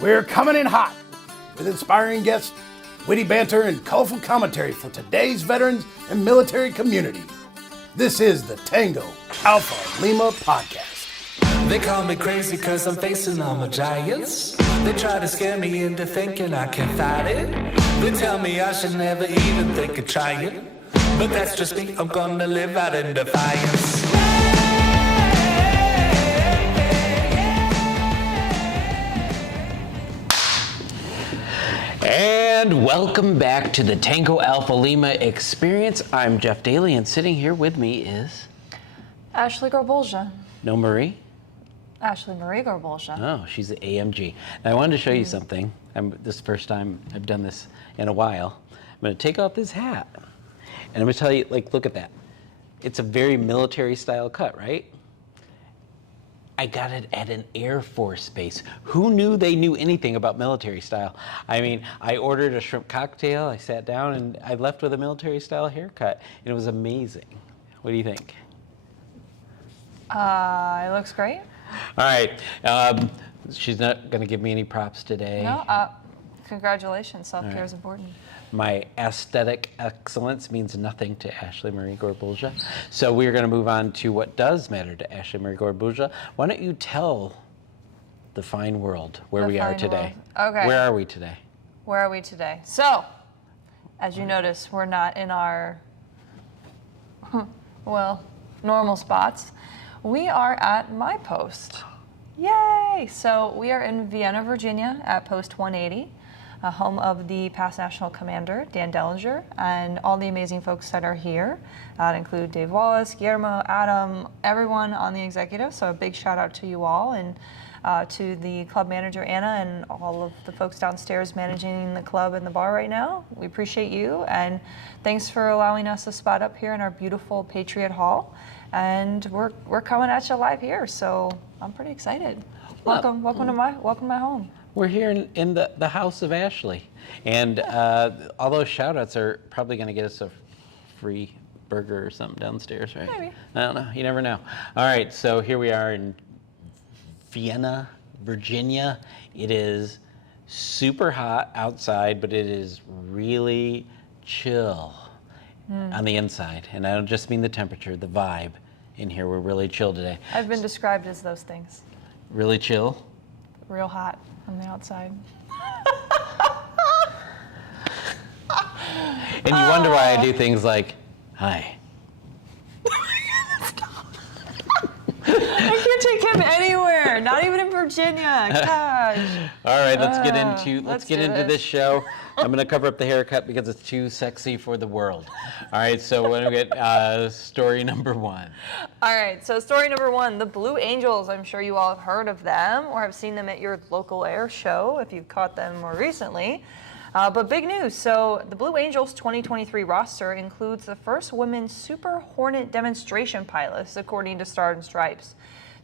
We're coming in hot with inspiring guests, witty banter, and colorful commentary for today's veterans and military community. This is the Tango Alpha Lima podcast. They call me crazy cause I'm facing all my giants. They try to scare me into thinking I can fight it. They tell me I should never even think of trying. But that's just me, I'm gonna live out in defiance. And welcome back to the Tango Alpha Lima experience. I'm Jeff Daly, and sitting here with me is... Ashley Gorbolja. No Marie? Ashley Marie Gorbolja. Oh, she's the AMG. Now, I wanted to show you something. This is the first time I've done this in a while. I'm going to take off this hat, and I'm going to tell you, look at that. It's a very military-style cut, right? I got it at an Air Force base. Who knew they knew anything about military style? I mean, I ordered a shrimp cocktail, I sat down, and I left with a military style haircut, and it was amazing. What do you think? It looks great. All right, she's not gonna give me any props today. No, congratulations, self-care is important. My aesthetic excellence means nothing to Ashley Marie Gorbolja. So we're going to move on to what does matter to Ashley Marie Gorbolja. Why don't you tell the fine world where we are today? Okay. Where are we today? Where are we today? So, as you notice, we're not in our, normal spots. We are at my post. Yay! So we are in Vienna, Virginia at post 180. Home of the past National Commander, Dan Dellinger, and all the amazing folks that are here. That include Dave Wallace, Guillermo, Adam, everyone on the executive. So a big shout out to you all, and to the club manager, Anna, and all of the folks downstairs managing the club and the bar right now. We appreciate you, and thanks for allowing us a spot up here in our beautiful Patriot Hall. And we're coming at you live here, so I'm pretty excited. Welcome to my home. We're here in the house of Ashley, and all those shout-outs are probably going to get us a free burger or something downstairs, right? Maybe. I don't know. You never know. All right, so here we are in Vienna, Virginia. It is super hot outside, but it is really chill on the inside. And I don't just mean the temperature, the vibe in here. We're really chill today. I've been described as those things. Really chill? Real hot on the outside. And you wonder why I do things like, hi. I can't take him anywhere, not even in Virginia. Gosh. All right, let's get into this show. I'm going to cover up the haircut because it's too sexy for the world. All right, so we're going to get story number one. All right, so story number one, the Blue Angels. I'm sure you all have heard of them or have seen them at your local air show if you've caught them more recently. But big news, so the Blue Angels 2023 roster includes the first women Super Hornet demonstration pilots, according to Stars and Stripes.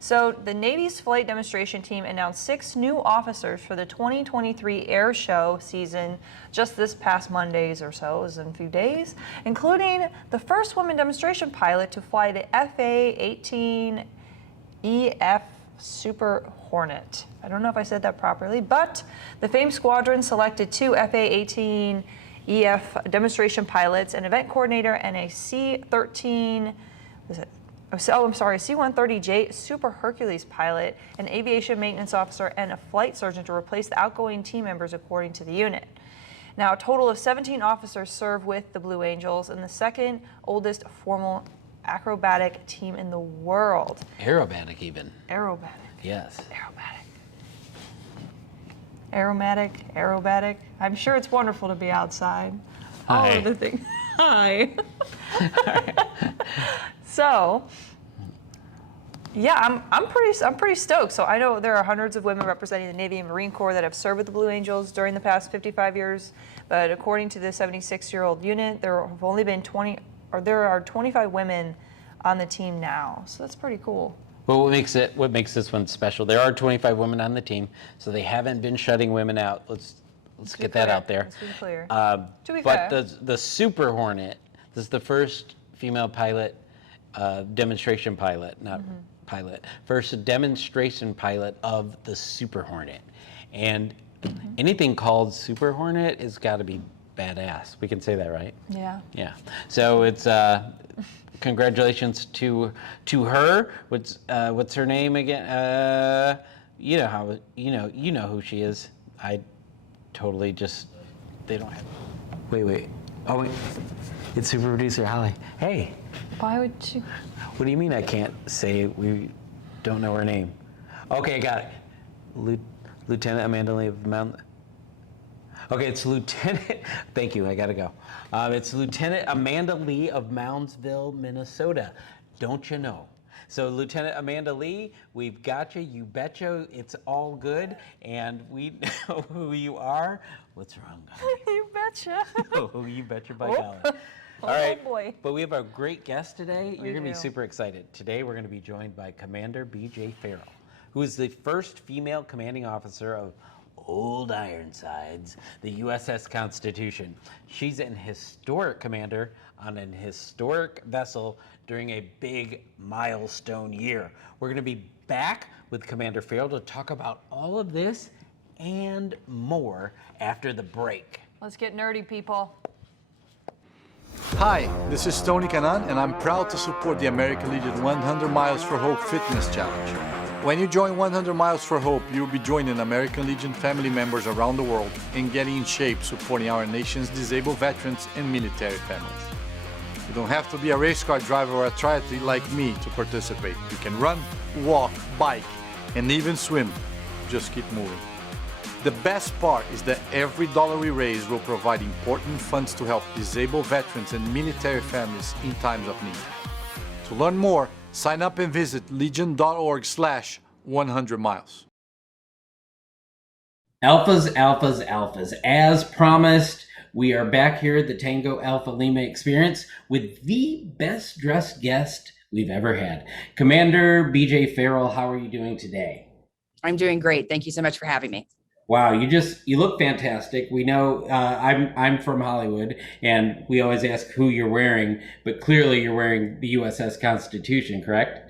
So the Navy's flight demonstration team announced 6 new officers for the 2023 air show season just this past Mondays or so, it was in a few days, including the first woman demonstration pilot to fly the FA-18EF Super Hornet. I don't know if I said that properly, but the famed squadron selected 2 FA-18EF demonstration pilots, an event coordinator, and a C-130J Super Hercules pilot, an aviation maintenance officer, and a flight surgeon to replace the outgoing team members, according to the unit. Now, a total of 17 officers serve with the Blue Angels, and the second oldest formal acrobatic team in the world. Aerobatic even. Aerobatic. Yes. Aerobatic. I'm sure it's wonderful to be outside. Hi. All of the things. Hi. So, yeah, I'm pretty stoked. So I know there are hundreds of women representing the Navy and Marine Corps that have served with the Blue Angels during the past 55 years. But according to the 76-year-old unit, there have only been 25 women on the team now. So that's pretty cool. Well, what makes this one special? There are 25 women on the team, so they haven't been shutting women out. Let's get that out there. Let's be clear. To be fair. But the Super Hornet, this is the first female pilot, demonstration pilot, not pilot, first demonstration pilot of the Super Hornet. And anything called Super Hornet has got to be badass. We can say that, right? Yeah. Yeah. So it's congratulations to her. What's her name again? You know who she is. I totally just they don't have. Wait. Oh wait. It's super producer Holly. Hey. Why would you? What do you mean I can't say we don't know her name? Okay, got it. Lieutenant Amanda Lee of Mount. Okay, it's Lieutenant. Thank you. I gotta go. It's Lieutenant Amanda Lee of Moundsview, Minnesota. Don't you know? So, Lieutenant Amanda Lee, we've got you. You betcha. It's all good, and we know who you are. What's wrong, guys? You betcha. Oh, you betcha by golly. All right, boy. but we have a great guest today. You're going to be do. super excited. Today, we're going to be joined by Commander Bj Farrell, who is the first female commanding officer of Old Ironsides, the USS Constitution. She's an historic commander on an historic vessel during a big milestone year. We're going to be back with Commander Farrell to talk about all of this and more after the break. Let's get nerdy, people. Hi, this is Tony Canan, and I'm proud to support the American Legion 100 Miles for Hope Fitness Challenge. When you join 100 Miles for Hope, you'll be joining American Legion family members around the world and getting in shape supporting our nation's disabled veterans and military families. You don't have to be a race car driver or a triathlete like me to participate. You can run, walk, bike, and even swim. Just keep moving. The best part is that every dollar we raise will provide important funds to help disabled veterans and military families in times of need. To learn more, sign up and visit legion.org/100miles. Alphas. As promised, we are back here at the Tango Alpha Lima experience with the best dressed guest we've ever had. Commander Bj Farrell, how are you doing today? I'm doing great. Thank you so much for having me. Wow, you look fantastic. We know I'm from Hollywood, and we always ask who you're wearing, but clearly you're wearing the USS Constitution, correct?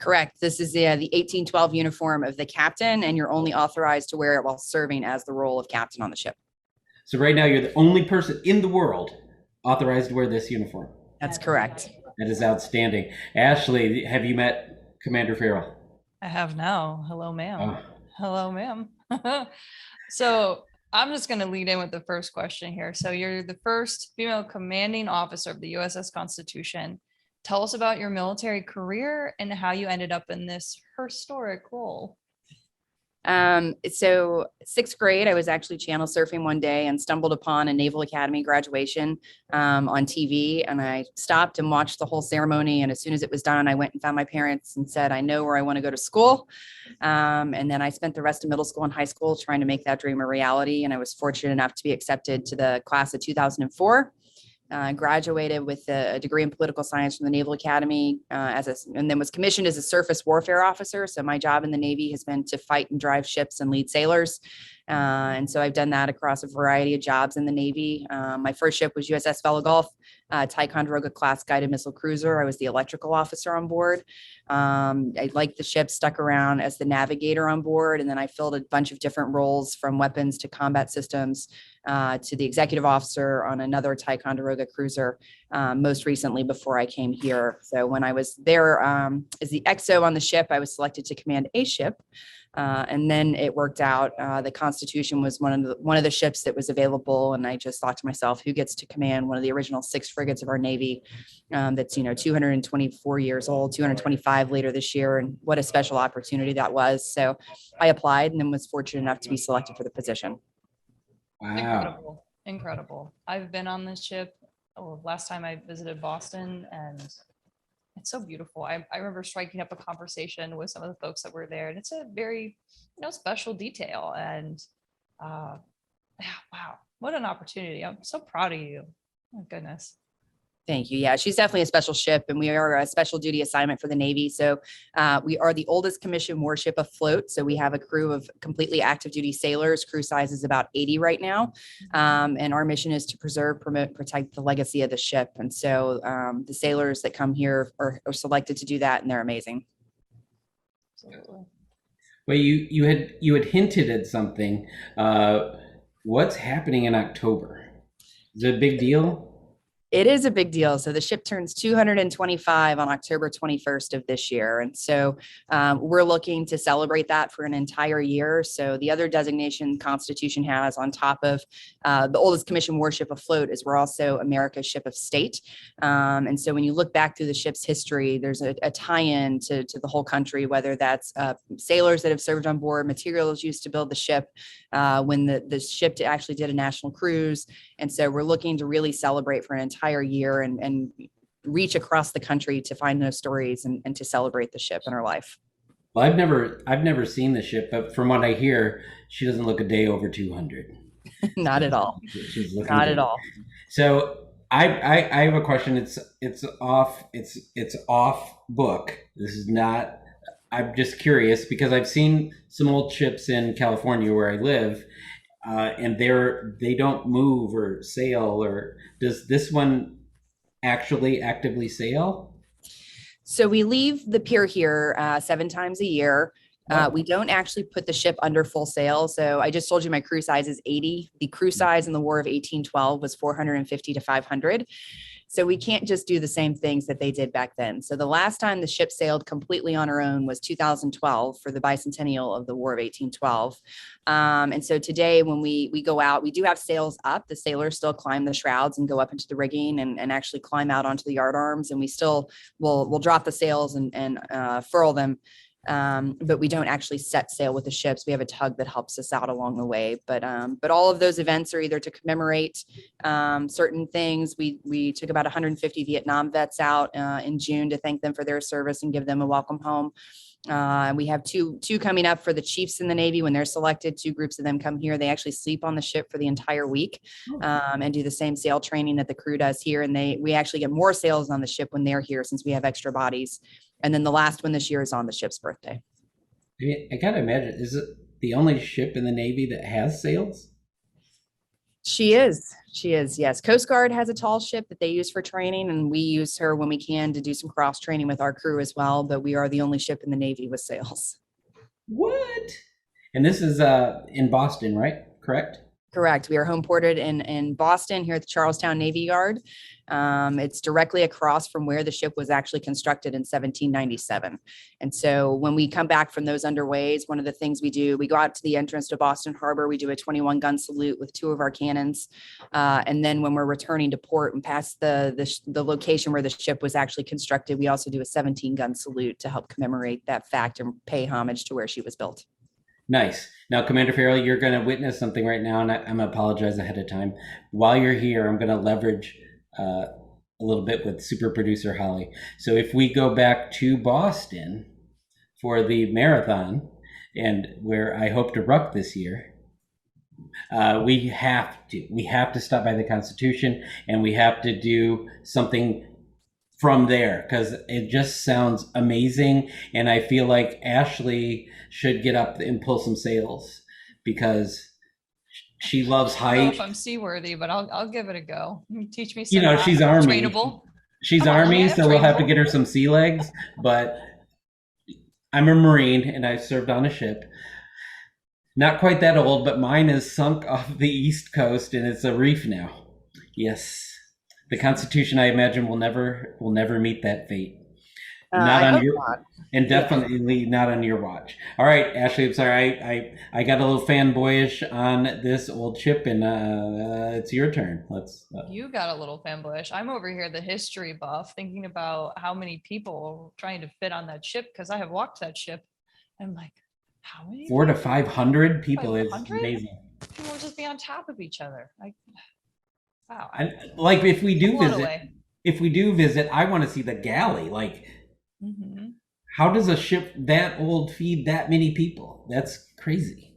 Correct. This is the 1812 uniform of the captain, and you're only authorized to wear it while serving as the role of captain on the ship. So right now you're the only person in the world authorized to wear this uniform. That's correct. That is outstanding. Ashley, have you met Commander Farrell? I have now. Hello, ma'am. Oh. Hello, ma'am. So I'm just going to lead in with the first question here. So you're the first female commanding officer of the USS Constitution. Tell us about your military career and how you ended up in this historic role. So sixth grade, I was actually channel surfing one day and stumbled upon a Naval Academy graduation on TV, and I stopped and watched the whole ceremony. And as soon as it was done, I went and found my parents and said, I know where I want to go to school. And then I spent the rest of middle school and high school trying to make that dream a reality. And I was fortunate enough to be accepted to the class of 2004. Graduated with a degree in political science from the Naval Academy and then was commissioned as a surface warfare officer. So my job in the Navy has been to fight and drive ships and lead sailors. And so I've done that across a variety of jobs in the Navy. My first ship was USS Gulf, Ticonderoga class guided missile cruiser. I was the electrical officer on board. I liked the ship, stuck around as the navigator on board. And then I filled a bunch of different roles from weapons to combat systems to the executive officer on another Ticonderoga cruiser, most recently before I came here. So when I was there as the XO on the ship, I was selected to command a ship. And then it worked out. The Constitution was one of the ships that was available. And I just thought to myself, who gets to command one of the original 6 frigates of our Navy that's, 224 years old, 225 later this year. And what a special opportunity that was. So I applied and then was fortunate enough to be selected for the position. Wow. Incredible. I've been on this ship. Last time I visited Boston, and it's so beautiful. I remember striking up a conversation with some of the folks that were there, and it's a very, special detail. And wow, what an opportunity. I'm so proud of you. Oh, goodness. Thank you. Yeah, she's definitely a special ship, and we are a special duty assignment for the Navy. So we are the oldest commissioned warship afloat. So we have a crew of completely active duty sailors. Crew size is about 80 right now. And our mission is to preserve, promote, protect the legacy of the ship. And so the sailors that come here are selected to do that, and they're amazing. Absolutely. Well, you had hinted at something. What's happening in October? Is it a big deal? It is a big deal. So the ship turns 225 on October 21st of this year. And so we're looking to celebrate that for an entire year. So the other designation Constitution has on top of the oldest commissioned warship afloat is we're also America's ship of state. And so when you look back through the ship's history, there's a tie-in to the whole country, whether that's sailors that have served on board, materials used to build the ship, when the ship actually did a national cruise. And so we're looking to really celebrate for an entire year and reach across the country to find those stories and to celebrate the ship and her life. Well, I've never seen the ship, but from what I hear, she doesn't look a day over 200. Not at all. She's looking Not good. at all. So I have a question. It's off book. This is not. I'm just curious because I've seen some old ships in California where I live, and they don't move or sail. Or does this one actually actively sail? So we leave the pier here 7 times a year. We don't actually put the ship under full sail. So I just told you my crew size is 80. The crew size in the War of 1812 was 450 to 500. So we can't just do the same things that they did back then. So the last time the ship sailed completely on her own was 2012 for the bicentennial of the War of 1812. And so today when we go out, we do have sails up. The sailors still climb the shrouds and go up into the rigging and actually climb out onto the yard arms. And we still will drop the sails and furl them. But we don't actually set sail with the ships. We have a tug that helps us out along the way. But all of those events are either to commemorate certain things. We took about 150 Vietnam vets out in June to thank them for their service and give them a welcome home. We have two coming up for the chiefs in the Navy when they're selected. 2 groups of them come here. They actually sleep on the ship for the entire week and do the same sail training that the crew does here. And we actually get more sails on the ship when they're here since we have extra bodies. And then the last one this year is on the ship's birthday. I gotta imagine, is it the only ship in the Navy that has sails? She is, yes. Coast Guard has a tall ship that they use for training, and we use her when we can to do some cross training with our crew as well. But we are the only ship in the Navy with sails. What? And this is in Boston, right? Correct? Correct. We are home ported in Boston here at the Charlestown Navy Yard. It's directly across from where the ship was actually constructed in 1797. And so when we come back from those underways, one of the things we do, we go out to the entrance to Boston Harbor. We do a 21 gun salute with 2 of our cannons. And then when we're returning to port and past the location where the ship was actually constructed, we also do a 17 gun salute to help commemorate that fact and pay homage to where she was built. Nice. Now, Commander Farrell, you're going to witness something right now, and I'm going to apologize ahead of time. While you're here, I'm going to leverage a little bit with super producer Holly. So if we go back to Boston for the marathon, and where I hope to ruck this year, we have to stop by the Constitution, and we have to do something from there because it just sounds amazing. And I feel like Ashley should get up and pull some sails because she loves height. I don't know if I'm seaworthy, but I'll give it a go. Teach me some. You know, she's Army. Trainable. She's Army, so we'll have to get her some sea legs. But I'm a Marine and I served on a ship. Not quite that old, but mine is sunk off the East Coast and it's a reef now. Yes. The Constitution, I imagine, will never meet that fate. And definitely not on your watch. All right, Ashley, I'm sorry. I got a little fanboyish on this old ship, and it's your turn. You got a little fanboyish. I'm over here, the history buff, thinking about how many people are trying to fit on that ship because I have walked that ship. And I'm like, how many? 400 to 500 people 500? is amazing. People will just be on top of each other. Like, wow. Like if we do visit, I want to see the galley. Like, how does a ship that old feed that many people? That's crazy.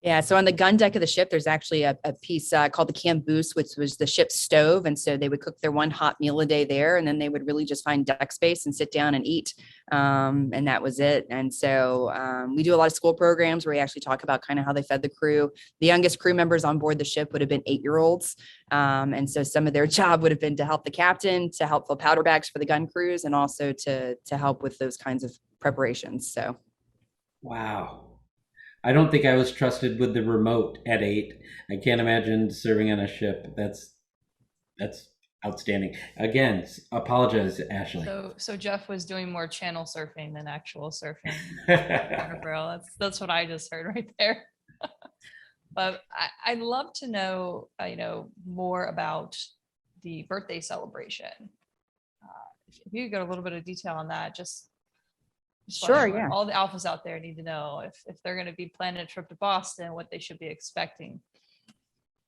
Yeah, so on the gun deck of the ship, there's actually a piece called the camboose, which was the ship's stove. And so they would cook their one hot meal a day there, and then they would really just find deck space and sit down and eat. And that was it. And so we do a lot of school programs where we actually talk about kind of how they fed the crew. The youngest crew members on board the ship would have been 8-year-olds. And so some of their job would have been to help the captain, to help fill powder bags for the gun crews, and also to help with those kinds of preparations. So. Wow. I don't think I was trusted with the remote at 8. I can't imagine serving on a ship. That's outstanding. Again, apologize, Ashley. So Jeff was doing more channel surfing than actual surfing. Barrel. That's what I just heard right there. But I'd love to know, more about the birthday celebration. If you could go a little bit of detail on that, just Sure, yeah. all the alphas out there need to know if they're going to be planning a trip to Boston, what they should be expecting.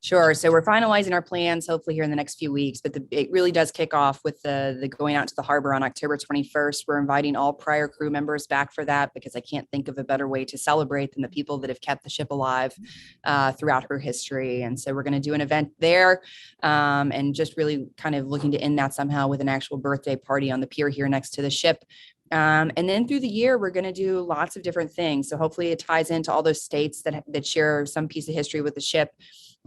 Sure. So we're finalizing our plans hopefully here in the next few weeks, but it really does kick off with the going out to the harbor on October 21st. We're inviting all prior crew members back for that because I can't think of a better way to celebrate than the people that have kept the ship alive throughout her history. And so we're going to do an event there and just really kind of looking to end that somehow with an actual birthday party on the pier here next to the ship. And then through the year, we're going to do lots of different things. So hopefully it ties into all those states that share some piece of history with the ship.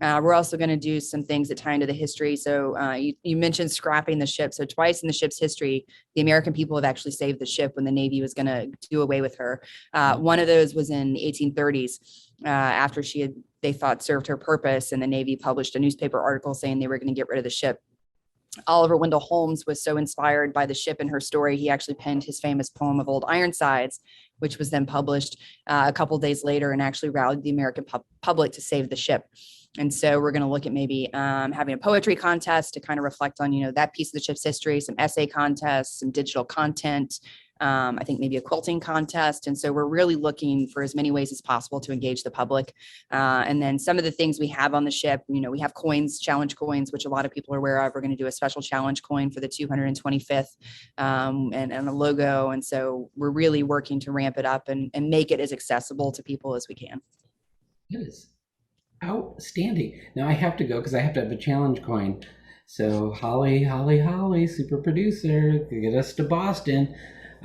We're also going to do some things that tie into the history. So you mentioned scrapping the ship. So twice in the ship's history, the American people have actually saved the ship when the Navy was going to do away with her. One of those was in the 1830s after they thought served her purpose, and the Navy published a newspaper article saying they were going to get rid of the ship. Oliver Wendell Holmes was so inspired by the ship and her story, he actually penned his famous poem of Old Ironsides, which was then published a couple days later and actually rallied the American public to save the ship. And so we're going to look at maybe having a poetry contest to kind of reflect on, that piece of the ship's history, some essay contests, some digital content, I think maybe a quilting contest. And so we're really looking for as many ways as possible to engage the public. And then some of the things we have on the ship, we have coins, challenge coins, which a lot of people are aware of. We're going to do a special challenge coin for the 225th and a logo. And so we're really working to ramp it up and make it as accessible to people as we can. It is outstanding. Now I have to go because I have to have a challenge coin. So Holly, super producer, get us to Boston.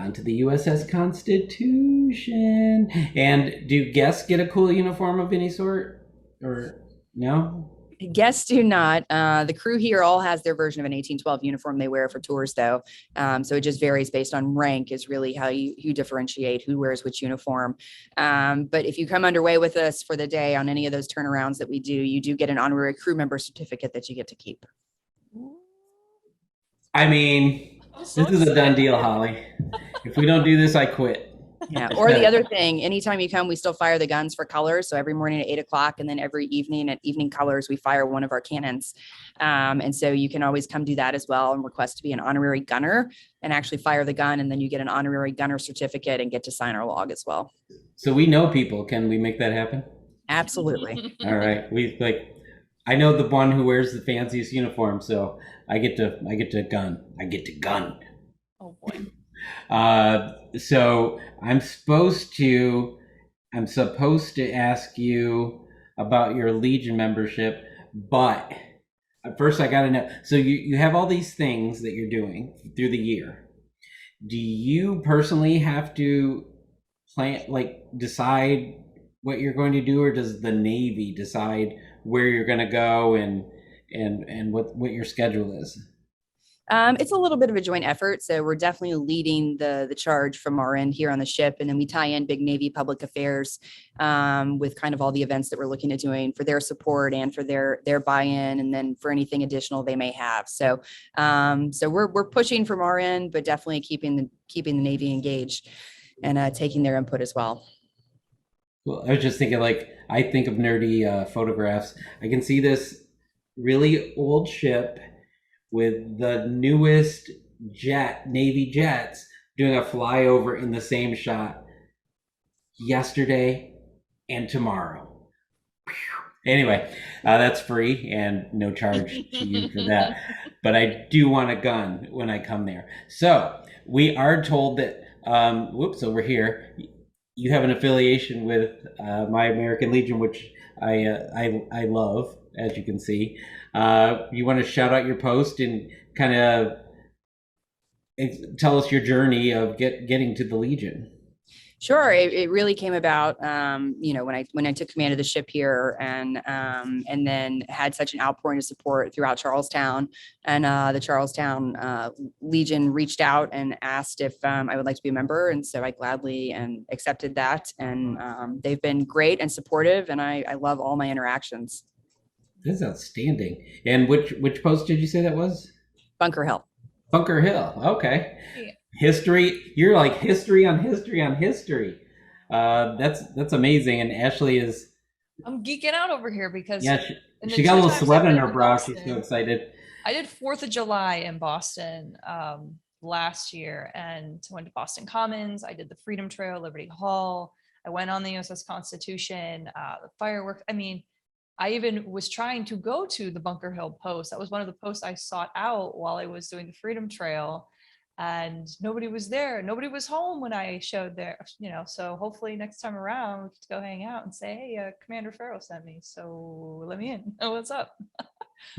Onto the USS Constitution. And do guests get a cool uniform of any sort? Or no? Guests do not. The crew here all has their version of an 1812 uniform they wear for tours, though. So it just varies based on rank is really how you differentiate who wears which uniform. But if you come underway with us for the day on any of those turnarounds that we do, you do get an honorary crew member certificate that you get to keep. I mean, this is a done deal, Holly. If we don't do this, I quit. Yeah. Or the other thing, anytime you come, we still fire the guns for colors. So every morning at 8 o'clock and then every evening at evening colors, we fire one of our cannons. And so you can always come do that as well and request to be an honorary gunner and actually fire the gun. And then you get an honorary gunner certificate and get to sign our log as well. So we know people. Can we make that happen? Absolutely. All right. I know the one who wears the fanciest uniform, so I get to gun. Oh boy. So I'm supposed to ask you about your Legion membership, but first I gotta know. So you have all these things that you're doing through the year. Do you personally have to decide what you're going to do, or does the Navy decide where you're going to go and what your schedule is? It's a little bit of a joint effort. So we're definitely leading the charge from our end here on the ship. And then we tie in big Navy public affairs with kind of all the events that we're looking at doing for their support and for their buy-in, and then for anything additional they may have. So we're pushing from our end, but definitely keeping the Navy engaged and taking their input as well. Well, I was just thinking, I think of nerdy photographs. I can see this really old ship with the newest Navy jets doing a flyover in the same shot yesterday and tomorrow. Anyway, that's free and no charge to you for that. But I do want a gun when I come there. So we are told that, over here, you have an affiliation with My American Legion, which I love, as you can see. You want to shout out your post and kind of tell us your journey of getting to the Legion? Sure. It really came about, when I took command of the ship here and then had such an outpouring of support throughout Charlestown, and the Charlestown Legion reached out and asked if I would like to be a member. And so I gladly and accepted that. And they've been great and supportive, and I love all my interactions. This is outstanding. And which post did you say that was? Bunker Hill. Bunker Hill. Okay. Yeah. History. You're like history on history on history. That's amazing. And Ashley is. I'm geeking out over here because she got a little sweat on her brow. She's so excited. I did 4th of July in Boston last year and went to Boston Commons. I did the Freedom Trail, Liberty Hall. I went on the USS Constitution, the fireworks. I mean, I even was trying to go to the Bunker Hill post. That was one of the posts I sought out while I was doing the Freedom Trail, and nobody was there. Nobody was home when I showed there, so hopefully next time around we could go hang out and say, hey, Commander Farrell sent me, so let me in. Oh, what's up?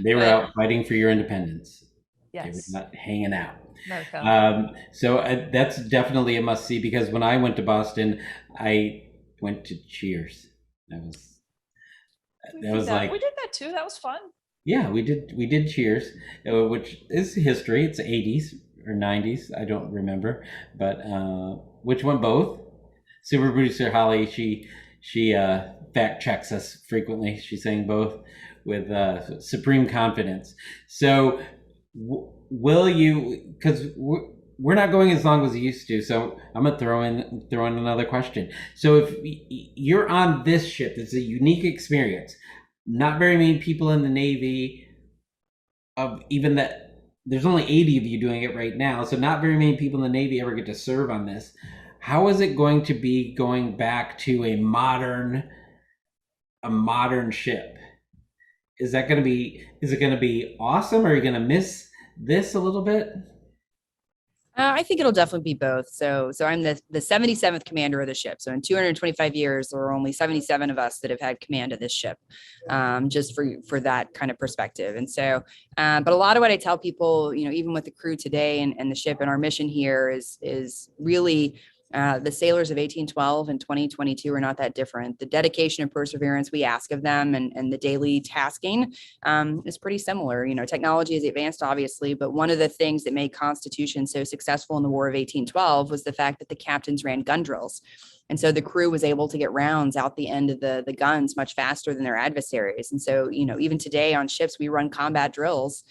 They were out fighting for your independence. Yes. They were not hanging out. America. So that's definitely a must see, because when I went to Boston, I went to Cheers. That was like, we did that too. That was fun. Yeah, we did Cheers, which is history. It's 80s or 90s. I don't remember, but which one? Both. Super producer Holly, she fact checks us frequently. She's saying both with supreme confidence. So will you? Because we're not going as long as we used to, so I'm gonna throw in another question. So if you're on this ship, it's a unique experience. Not very many people in the Navy, there's only 80 of you doing it right now, so not very many people in the Navy ever get to serve on this. How is it going to be going back to a modern ship? Is it going to be awesome, or are you going to miss this a little bit? I think it'll definitely be both. So I'm the 77th commander of the ship. So in 225 years, there are only 77 of us that have had command of this ship, just for that kind of perspective. And so, but a lot of what I tell people, even with the crew today and the ship and our mission here is really the sailors of 1812 and 2022 are not that different. The dedication and perseverance we ask of them and the daily tasking is pretty similar. Technology has advanced, obviously, but one of the things that made Constitution so successful in the War of 1812 was the fact that the captains ran gun drills. And so the crew was able to get rounds out the end of the guns much faster than their adversaries. And so, even today on ships, we run combat drills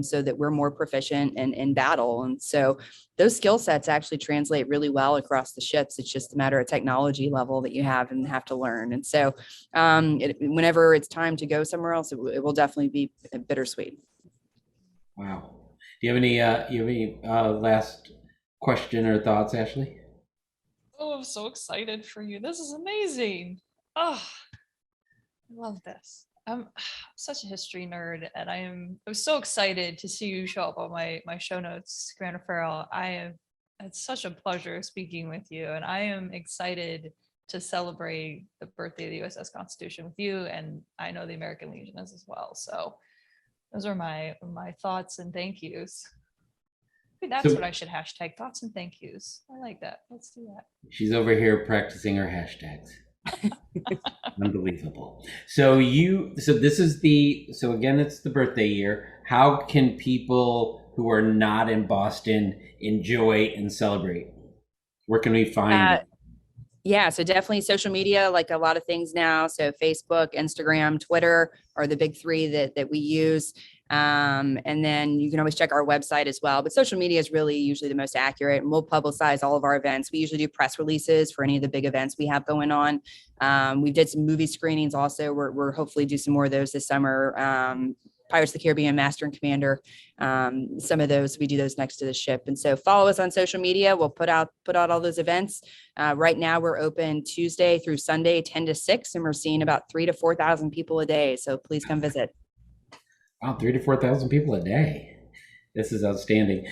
so that we're more proficient in battle. And so those skill sets actually translate really well across the ships. It's just a matter of technology level that you have to learn. And so whenever it's time to go somewhere else, it will definitely be bittersweet. Wow. Do you have any last question or thoughts, Ashley? Oh, I'm so excited for you. This is amazing. Oh, I love this. I'm such a history nerd, and I was so excited to see you show up on my show notes, Commander Farrell. It's such a pleasure speaking with you, and I am excited to celebrate the birthday of the USS Constitution with you, and I know the American Legion is as well. So those are my thoughts and thank yous. Maybe that's what I should hashtag, thoughts and thank yous. I like that. Let's do that. She's over here practicing her hashtags. Unbelievable. So this is so again, it's the birthday year. How can people who are not in Boston enjoy and celebrate? Where can we find it? Yeah, so definitely social media, like a lot of things now. So Facebook, Instagram, Twitter are the big three that we use. And then you can always check our website as well. But social media is really usually the most accurate, and we'll publicize all of our events. We usually do press releases for any of the big events we have going on. We did some movie screenings also. We're hopefully do some more of those this summer. Pirates of the Caribbean, Master and Commander. Some of those, we do those next to the ship. And so follow us on social media. We'll put out all those events. Right now we're open Tuesday through Sunday, 10 to 6, and we're seeing about 3,000 to 4,000 people a day. So please come visit. Wow, 3,000 to 4,000 people a day. This is outstanding.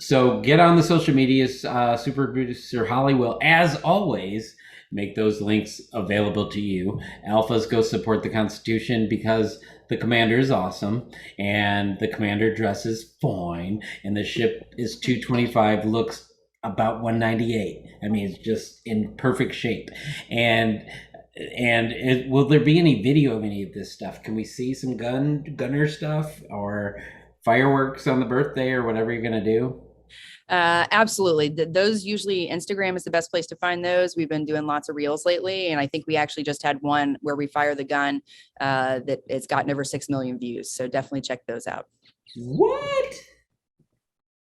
So get on the social medias. Super producer Holly will, as always, make those links available to you. Alphas, go support the Constitution because the commander is awesome and the commander dresses fine and the ship is 225, looks about 198. I mean, it's just in perfect shape. And will there be any video of any of this stuff? Can we see some gunner stuff or fireworks on the birthday or whatever you're gonna do? Absolutely. Those usually Instagram is the best place to find those. We've been doing lots of reels lately, and I think we actually just had one where we fire the gun that it's gotten over 6 million views. So definitely check those out. What?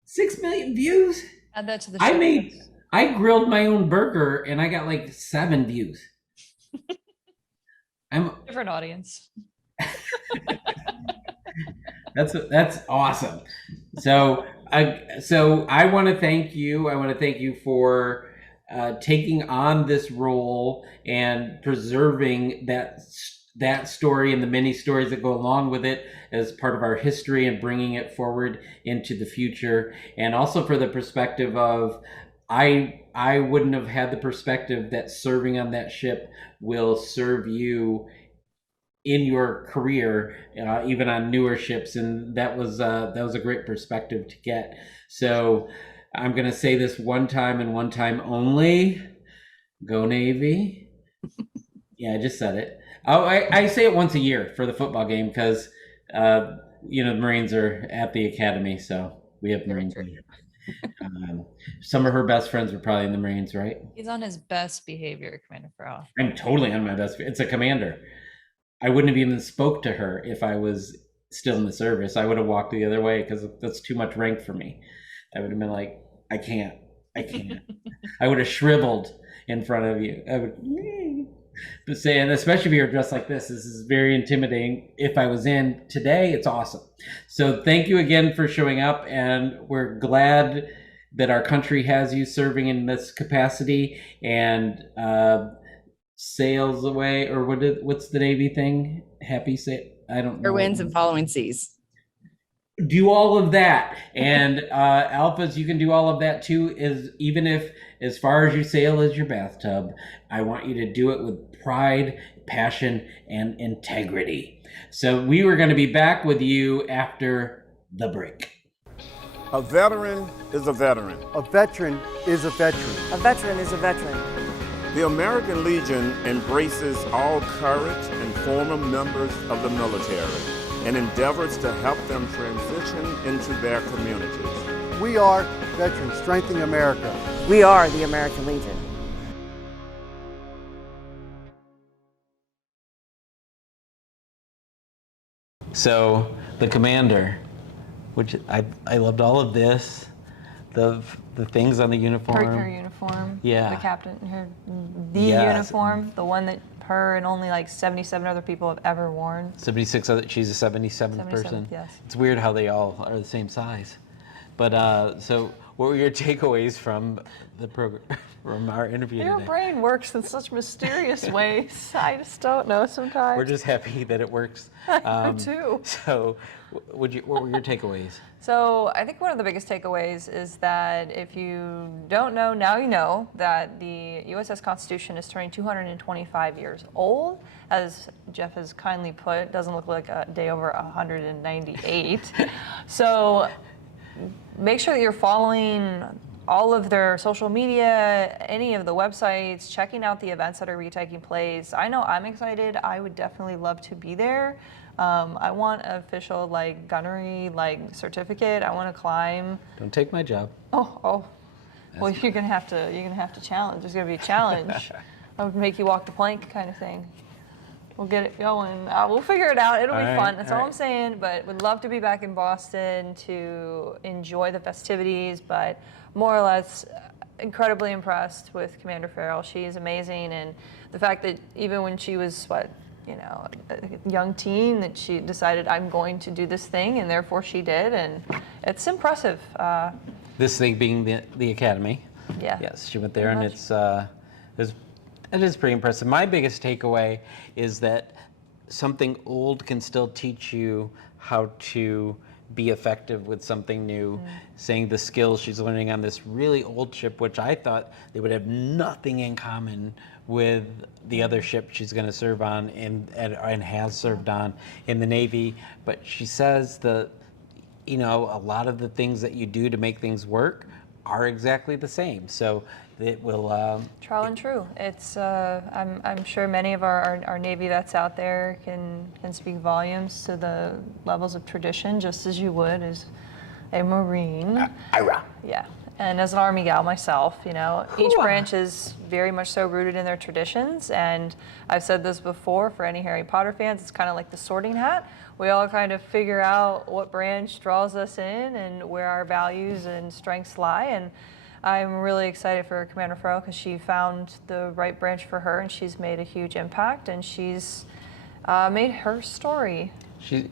6 million views? Add that to the show. I grilled my own burger and I got like 7 views. I'm Different audience. That's awesome. So I want to thank you. I want to thank you for taking on this role and preserving that story and the many stories that go along with it as part of our history and bringing it forward into the future. And also for the perspective of I wouldn't have had the perspective that serving on that ship will serve you in your career, even on newer ships, and that was a great perspective to get. So I'm going to say this one time and one time only: Go Navy! Yeah, I just said it. Oh, I say it once a year for the football game because the Marines are at the academy, so we have Marines. Some of her best friends were probably in the Marines, right? He's on his best behavior, Commander Farrell. I'm totally on my best. It's a commander. I wouldn't have even spoke to her if I was still in the service. I would have walked the other way because that's too much rank for me. I would have been like, I can't. I would have shriveled in front of you. I would, but say, and especially if you're dressed like this is very intimidating. If I was in today, it's awesome. So thank you again for showing up, and we're glad that our country has you serving in this capacity. And sails away, or what's the Navy thing? Happy sail. I don't know. For winds and following seas. Do all of that, and alphas, you can do all of that too. Even if as far as you sail is your bathtub, I want you to do it with pride, passion, and integrity. So we were going to be back with you after the break. A veteran is a veteran. A veteran is a veteran. A veteran is a veteran. The American Legion embraces all current and former members of the military and endeavors to help them transition into their communities. We are Veterans Strengthening America. We are the American Legion. So the commander, which I loved all of this, the things on the uniform. Her uniform. Yeah. The captain, Yes. uniform, the one that her and only like 77 other people have ever worn. 76 other, she's a 77th person. Yes. It's weird how they all are the same size. But so what were your takeaways from the program, from our interview Your today? brain works in such mysterious ways. I just don't know sometimes. We're just happy that it works. Me too. So what were your takeaways? So I think one of the biggest takeaways is that if you don't know, now you know that the USS Constitution is turning 225 years old. As Jeff has kindly put, doesn't look like a day over 198. So make sure that you're following all of their social media, any of the websites, checking out the events that are taking place. I know I'm excited. I would definitely love to be there. I want an official gunnery certificate. I want to climb. Don't take my job. Oh. Well, you're gonna have to challenge. There's gonna be a challenge. I would make you walk the plank, kind of thing. We'll get it going. We'll figure it out. It'll be fun. That's all I'm saying. But would love to be back in Boston to enjoy the festivities. But more or less, incredibly impressed with Commander Farrell. She is amazing, and the fact that even when she was a young teen, that she decided, I'm going to do this thing, and therefore she did, and it's impressive. This thing being the academy. Yeah. Yes, she went there, and it is pretty impressive. My biggest takeaway is that something old can still teach you how to be effective with something new. Saying the skills she's learning on this really old ship, which I thought they would have nothing in common with the other ship she's going to serve on and has served on in the Navy. But she says a lot of the things that you do to make things work are exactly the same. So it will... Trial and true. It's, I'm sure many of our Navy vets out there can speak volumes to the levels of tradition, just as you would as a Marine. Yeah. And as an Army gal myself, you know, each branch is very much so rooted in their traditions. And I've said this before, for any Harry Potter fans, it's kind of like the sorting hat. We all kind of figure out what branch draws us in and where our values and strengths lie. And I'm really excited for Commander Farrell because she found the right branch for her, and she's made a huge impact, and she's made her story. She's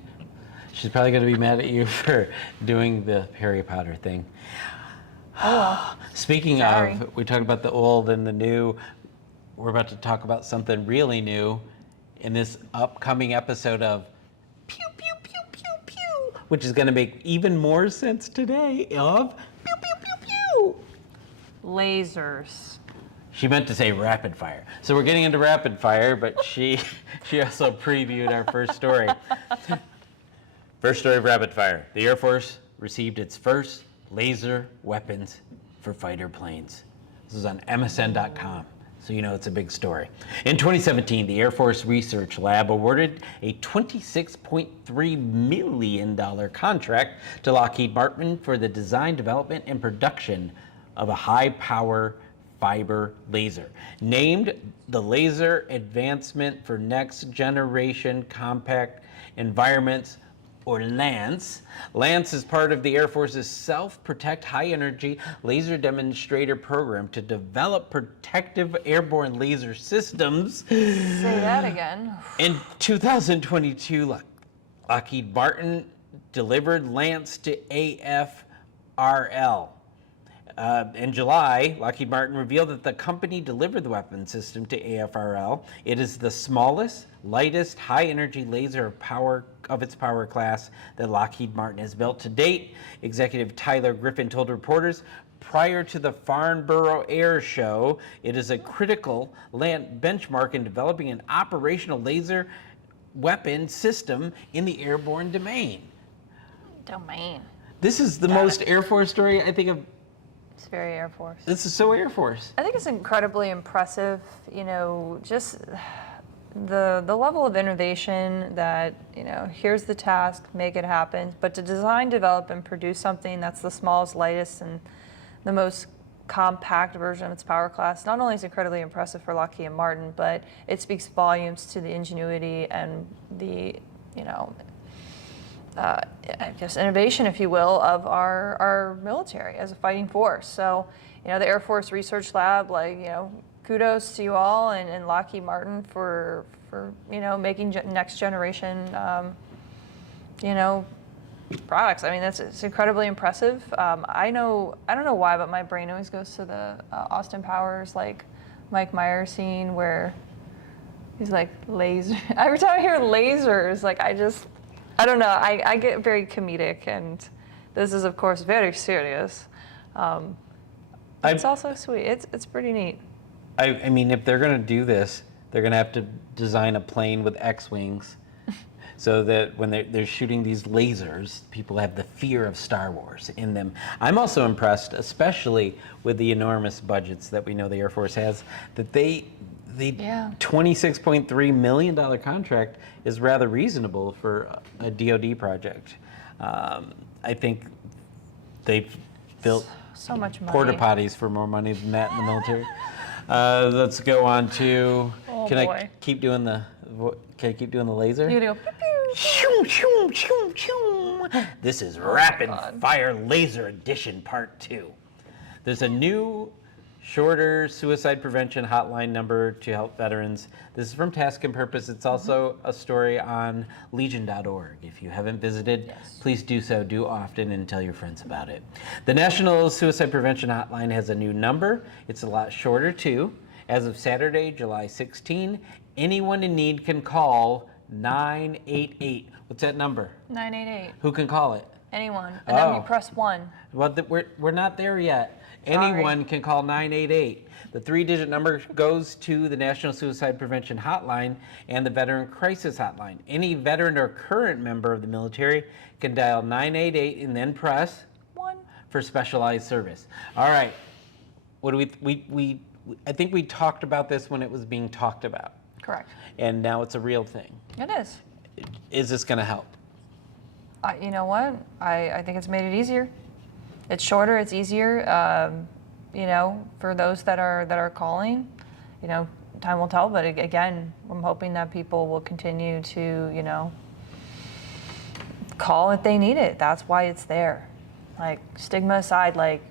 probably going to be mad at you for doing the Harry Potter thing. Oh, well. Speaking Sorry. of, we talked about the old and the new. We're about to talk about something really new in this upcoming episode of Pew Pew Pew Pew Pew, which is going to make even more sense today of Pew Pew Pew Pew. Lasers. She meant to say rapid fire. So we're getting into rapid fire, but she also previewed our first story. First story of rapid fire. The Air Force received its first laser weapons for fighter planes. This is on MSN.com, so you know it's a big story. In 2017, the Air Force Research Lab awarded a $26.3 million contract to Lockheed Martin for the design, development, and production of a high-power fiber laser. Named the Laser Advancement for Next Generation Compact Environments, or LANCE. LANCE is part of the Air Force's Self-Protect High-Energy Laser Demonstrator Program to develop protective airborne laser systems. Say that again. In 2022, Lockheed Martin delivered LANCE to AFRL. In July, Lockheed Martin revealed that the company delivered the weapon system to AFRL. It is the smallest, lightest, high-energy laser of its power class that Lockheed Martin has built to date. Executive Tyler Griffin told reporters, prior to the Farnborough Air Show, it is a critical benchmark in developing an operational laser weapon system in the airborne domain. This is the most Air Force story I think of. It's very Air Force. This is so Air Force. I think it's incredibly impressive, you know, just the level of innovation that, you know, here's the task, make it happen, but to design, develop, and produce something that's the smallest, lightest, and the most compact version of its power class, not only is incredibly impressive for Lockheed Martin, but it speaks volumes to the ingenuity and the, you know, I guess innovation, if you will, of our military as a fighting force. So, you know, the Air Force Research Lab, like, you know, kudos to you all and Lockheed Martin for you know, making next generation, you know, products. I mean, it's incredibly impressive. I don't know why, but my brain always goes to the Austin Powers, like Mike Myers scene where he's like laser. Every time I hear lasers, like I don't know. I get very comedic, and this is, of course, very serious. It's also sweet. It's pretty neat. I mean, if they're going to do this, they're going to have to design a plane with X-wings so that when they're shooting these lasers, people have the fear of Star Wars in them. I'm also impressed, especially with the enormous budgets that we know the Air Force has, that the $26.3 million contract is rather reasonable for a DoD project. I think they've built so much money. Porta potties for more money than that in the military. Let's go on to. Can I keep doing the laser? You're gonna go. Shoo, shoo, shoo, shoo. This is Rapid Fire Laser Edition Part 2. There's a new, shorter suicide prevention hotline number to help veterans. This is from Task and Purpose. It's also a story on legion.org. If you haven't visited, please do so. Do often and tell your friends about it. The National Suicide Prevention Hotline has a new number. It's a lot shorter too. As of Saturday, July 16, anyone in need can call 988. What's that number? 988. Who can call it? Anyone. And then you press 1. Well, we're not there yet. Anyone can call 988. The 3-digit number goes to the National Suicide Prevention Hotline and the Veteran Crisis Hotline. Any veteran or current member of the military can dial 988 and then press 1 for specialized service. All right. What do we I think we talked about this when it was being talked about. Correct. And now it's a real thing. It is. Is this going to help? You know what? I think it's made it easier. It's shorter. It's easier. You know, for those that are calling, you know, time will tell. But again, I'm hoping that people will continue to, you know, call if they need it. That's why it's there. Like, stigma aside, like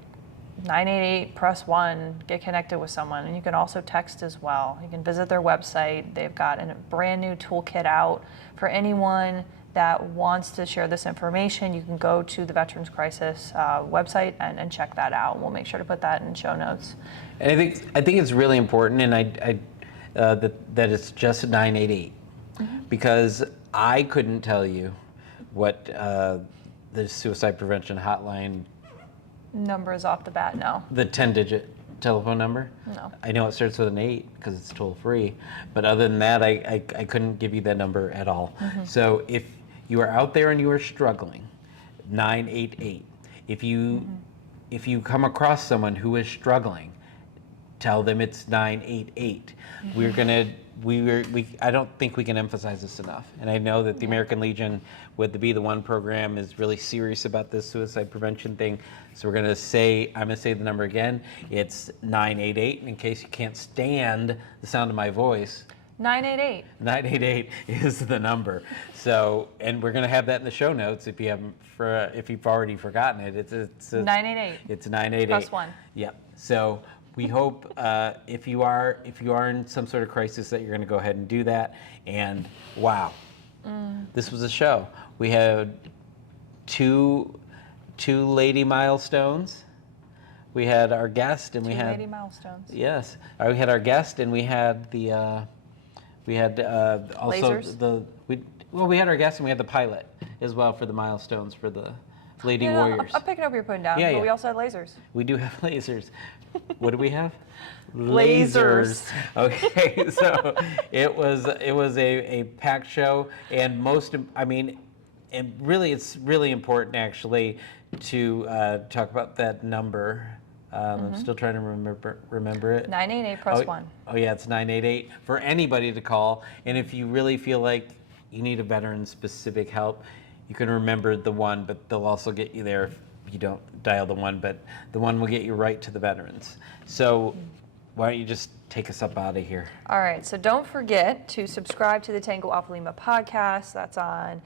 988, press 1, get connected with someone. And you can also text as well. You can visit their website. They've got a brand new toolkit out for anyone that wants to share this information. You can go to the Veterans Crisis website and check that out. We'll make sure to put that in show notes. And I think it's really important, and that it's just 988, because I couldn't tell you what the suicide prevention hotline Number is off the bat, no. The 10-digit telephone number? No. I know it starts with an 8 because it's toll free, but other than that, I couldn't give you that number at all. So if you are out there and you are struggling, 988. If you come across someone who is struggling, tell them it's 988. I don't think we can emphasize this enough. And I know that the American Legion with the Be the One program is really serious about this suicide prevention thing. So I'm gonna say the number again. It's 988, in case you can't stand the sound of my voice. 988. 988 is the number. So, and we're gonna have that in the show notes if you've already forgotten it. It's 988. It's 988. Plus 1. Yep. So we hope if you are in some sort of crisis that you're going to go ahead and do that. And wow, this was a show. We had two lady milestones. We had our guest, and we had lady milestones. Yes, we had our guest, and we had the also lasers? we had our guest, and we had the pilot as well for the milestones for the Lady Warriors. I'm picking up what you're putting down, Yeah, but yeah. we also had lasers. We do have lasers. What do we have? Lasers. Okay, so it was a packed show, and and really it's really important actually to talk about that number. I'm still trying to remember it. 988 plus 1. Oh yeah, it's 988 for anybody to call. And if you really feel like you need a veteran-specific help, you can remember the 1, but they'll also get you there if you don't dial the 1, but the 1 will get you right to the veterans. So why don't you just take us up out of here? All right, so don't forget to subscribe to the Tango Alpha Lima podcast. That's on,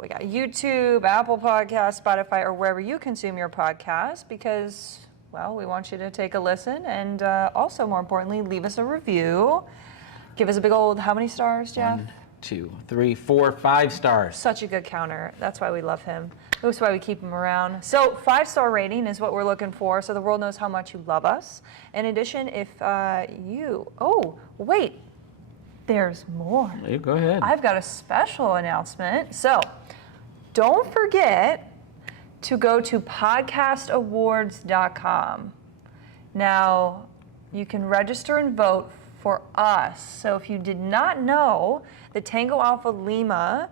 we got YouTube, Apple Podcasts, Spotify, or wherever you consume your podcast, because, well, we want you to take a listen, and also, more importantly, leave us a review. Give us a big old, how many stars, Jeff? 1, 2, 3, 4, 5 stars. Such a good counter. That's why we love him. That's why we keep him around. So 5-star rating is what we're looking for, so the world knows how much you love us. In addition, if wait, there's more. You go ahead. I've got a special announcement. So don't forget to go to podcastawards.com. Now, you can register and vote for us. So if you did not know, the Tango Alpha Lima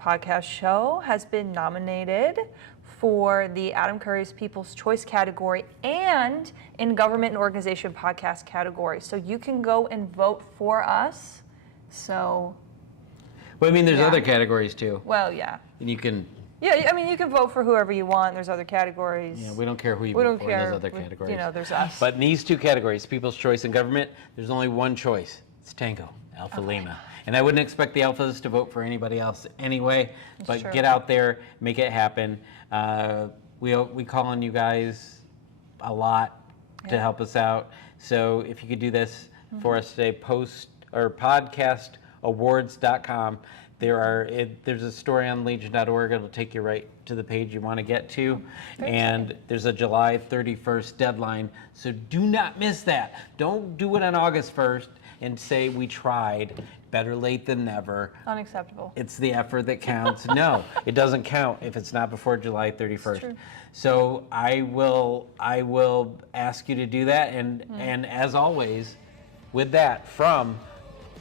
podcast show has been nominated for the Adam Curry's People's Choice category and in Government and Organization podcast category. So you can go and vote for us. So, Well, I mean, there's other categories too. well, yeah. And you can, Yeah, I mean, you can vote for whoever you want. There's other categories. we don't care who you We vote don't for in care. those other categories. You know, there's us. But in these 2 categories, People's Choice and Government, there's only one choice. It's Tango, Alpha Lima. And I wouldn't expect the Alphas to vote for anybody else anyway, but true. get out there, make it happen. We call on you guys a lot to help us out. So if you could do this for us today, podcastawards.com. There's a story on legion.org. It'll take you right to the page you want to get to. And there's a July 31st deadline. So do not miss that. Don't do it on August 1st and say we tried. Better late than never. Unacceptable. It's the effort that counts. No, it doesn't count if it's not before July 31st. true. So I will ask you to do that. And as always, with that, from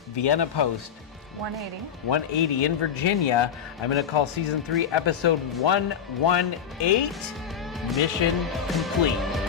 Vienna Post 180 in Virginia, I'm going to call season 3, episode 118. Mission complete.